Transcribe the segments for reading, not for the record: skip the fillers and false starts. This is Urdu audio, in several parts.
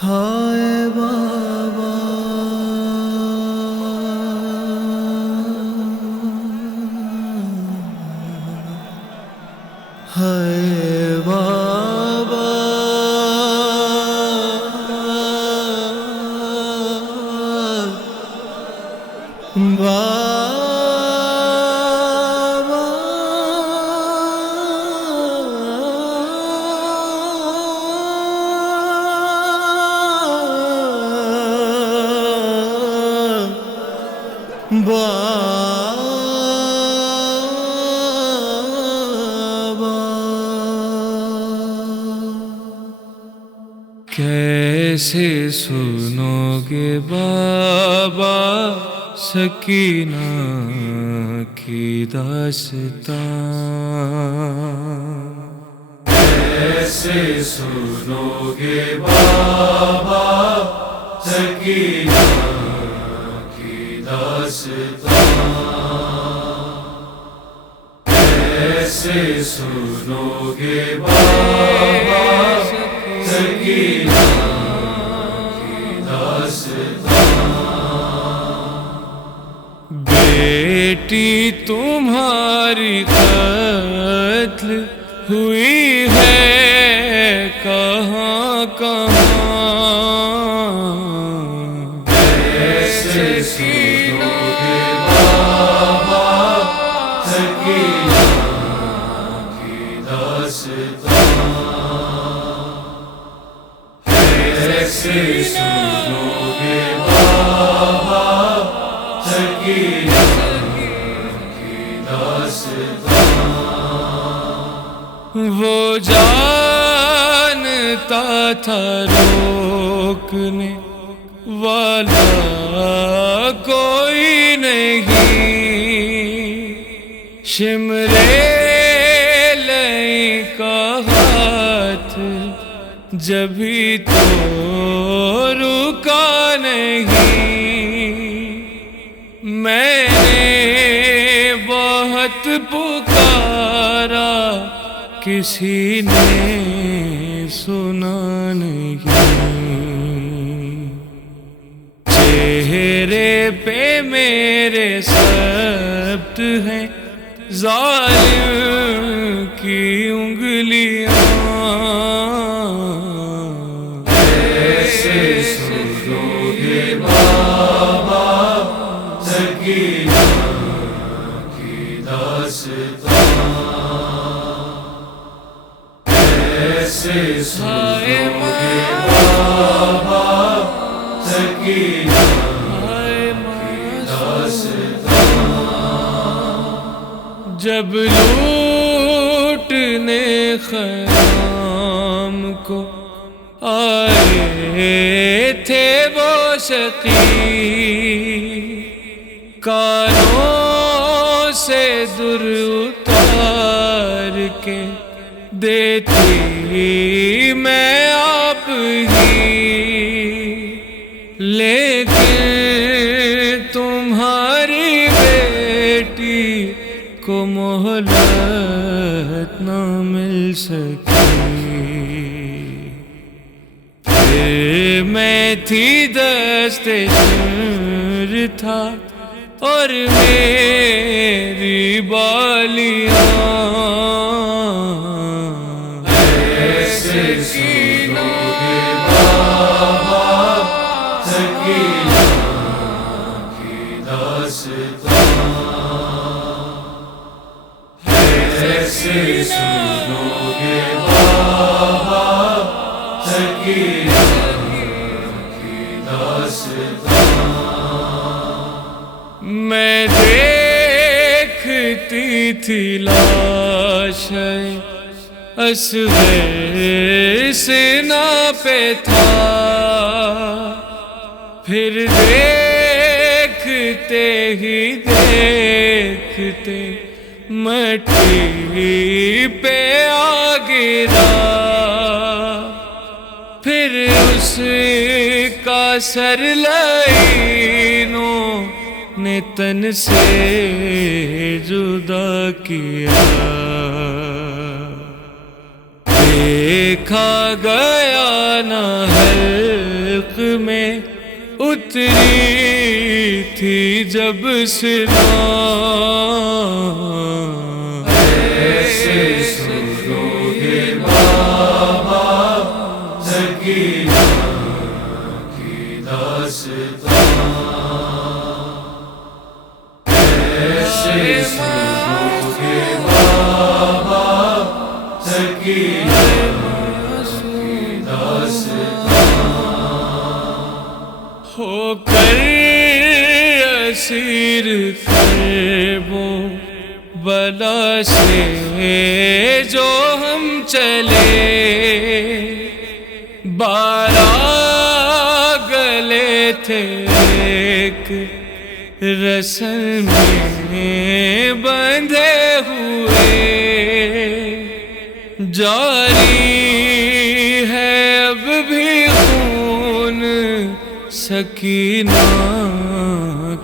ہائے بابا ہائے بابا کیسے سنو گے بابا سکینہ کی داستان، کیسے سنو گے بابا سکینہ کی داستان، کیسے سنو گے بابا سکینہ کی داستان، بیٹی تمہاری قتل ہوئی ہے کہاں کہاں، کیسے سنو گے بابا سکینہ کی داستان، کیسے سنو گے بابا سکینہ کی داستان، وہ جانتا تھا روکنے والا کوئی نہیں، شمرے لئی کا ہاتھ جبھی تو رکا نہیں، میں نے بہت پکارا کسی نے سنا نہیں، چہرے پہ میرے ثبت ہیں ظالم کی انگلیاں، کیسے سنو گے بابا سکینہ کی داستان، کیسے سنو گے بابا سکینہ کی داستان، جب لوٹنے خیام کو آئے تھے وہ شقی، کانوں سے در اتار کے دیتی میں آپ ہی، لیکن تمہاری بیٹی کو مہلت نہ مل سکی، پھر میں تھی دست شمر تھا اور میری بالیاں، کیسے سنو گے بابا سکینہ کی داستان، کیسے سنو گے بابا سکینہ کی داستان، میں دیکھتی تھی لاشیں اصغر سینہ پہ تھا، پھر دیکھتے ہی دیکھتے مٹی پہ آ گرا، پھر اس کا سر لعینوں نے تن سے جدا کیا، دیکھا گیا نہ حلق میں اتری تھی جب سنا ایسے سنو گے بابا سکینہ کی داستان، ایسے سنو گے بابا سکینہ کی داستان، ہو کر اسیر کربوں بلا سے جو ہم چلے، 12 گلے تھے ایک رسم میں بندھے ہوئے، جاری ہے اب بھی خون سکینہ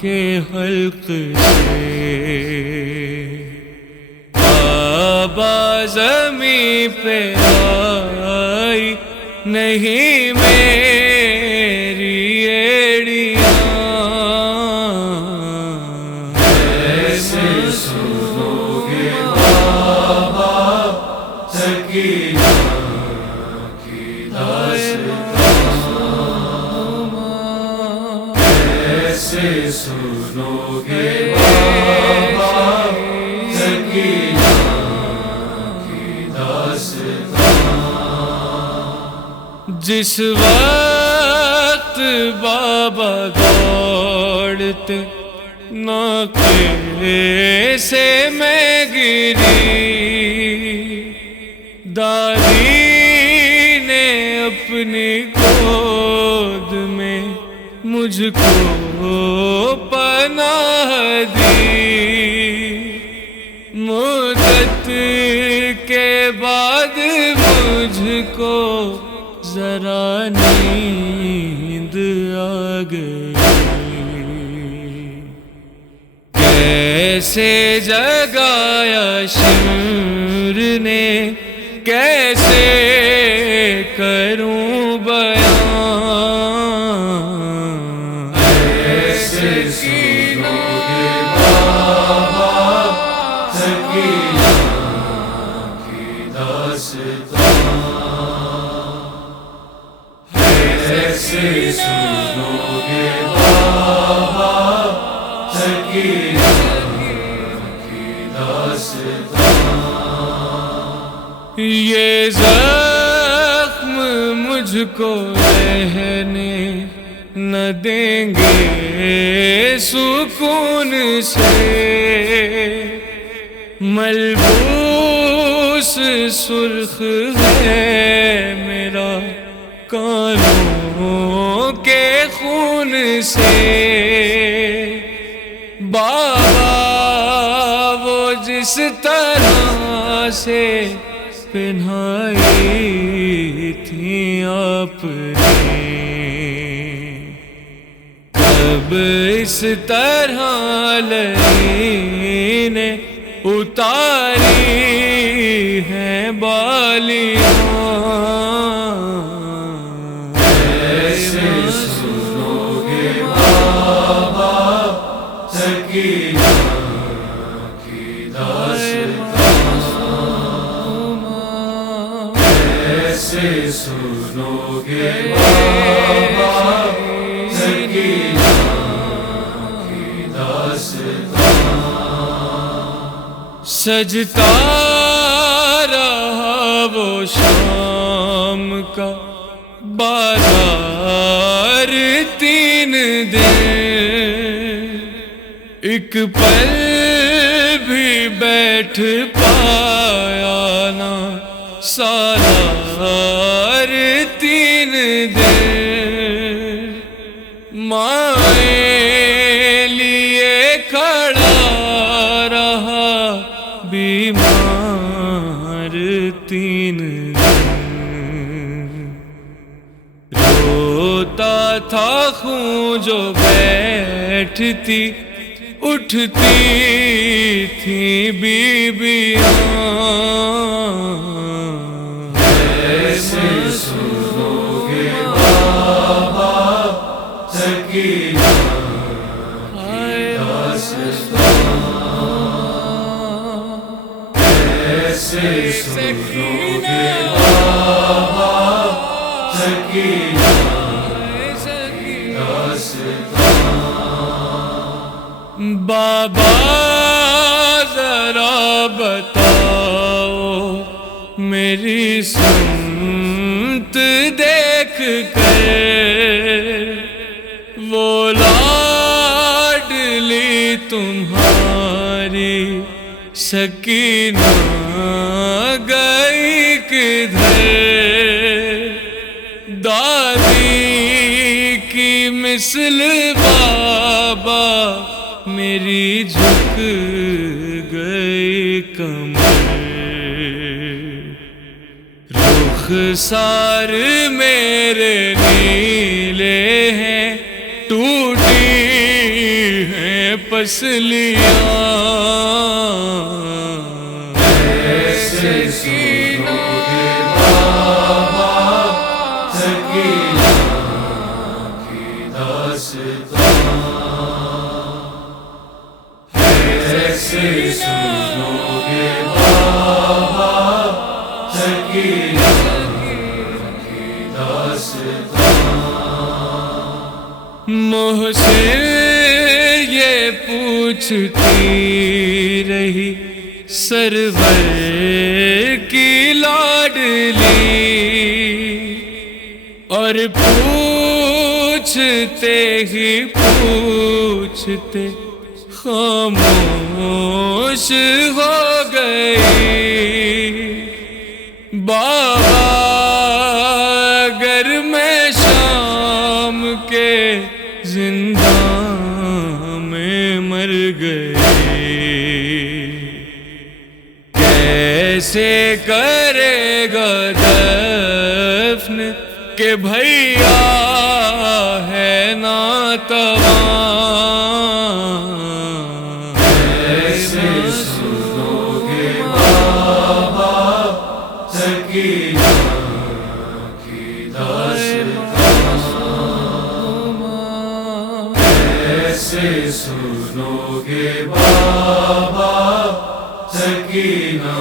کے حلق سے، بابا زمیں پہ آئی نہیں میری ایڑیاں، ایسے سنو گے بابا سکینہ کی داستان، ایسے سنو گے بابا سکینہ کی داستان، جس وقت بابا دوڑتے ناکے سے میں گری، دادی نے اپنی گود میں مجھ کو پناہ دی، مدت کے بعد مجھ کو ذرا نیند آ گئی، کیسے جگایا شمر نے کیسے کروں بیان، ایسے سنو گے بابا سکینہ کی داستان، ایسے سنو گے بابا سکینہ کی داستان، یہ زخم مجھ کو رہنے نہ دیں گے سکون سے، ملبوس سرخ ہے میرا کانوں کے خون سے، بابا وہ جس طرح سے پہنائی تھی آپ نے، کب اس طرح لئی نے اتاری ہیں بالیاں، ایسے سنو گے بابا سکینہ کی داستان، ایسے سنو گے بابا سکینہ کی داستان، سجتا رہا وہ شام کا بازار 3 دن، ایک پل بھی بیٹھ پایا نہ سالار 3 دن، مائیں لیے کھڑا رہا بیمار 3 دن، روتا تھا خون جو بیٹھتی اٹھتی تھی بیویاں، سکینہ کی داستان بابا ذرا بتاؤ میری سمت دیکھ کر، وہ لاڈلی تمہاری سکینہ گئی کدھر؟ دادی کی مثل بابا میری جھک گئی کمر، رخسار میرے نیلے ہیں، ٹوٹی ہیں پسلیاں، ایسے سنو گے بابا سکینہ کی داستان، ایسے سنو گے بابا سکینہ کی داستان۔ محسن یہ پوچھتی رہی سرور کی لاڈلی، اور پوچھتے ہی پوچھتے خاموش ہو گئی۔ بابا اگر میں شام کے زندان میں مر گئی، کیسے کرے گا دفن کہ بھیا ہے ناتوان؟ ایسے سنو گے بابا سکینہ کی داستان، ایسے سنو گے بابا سکینہ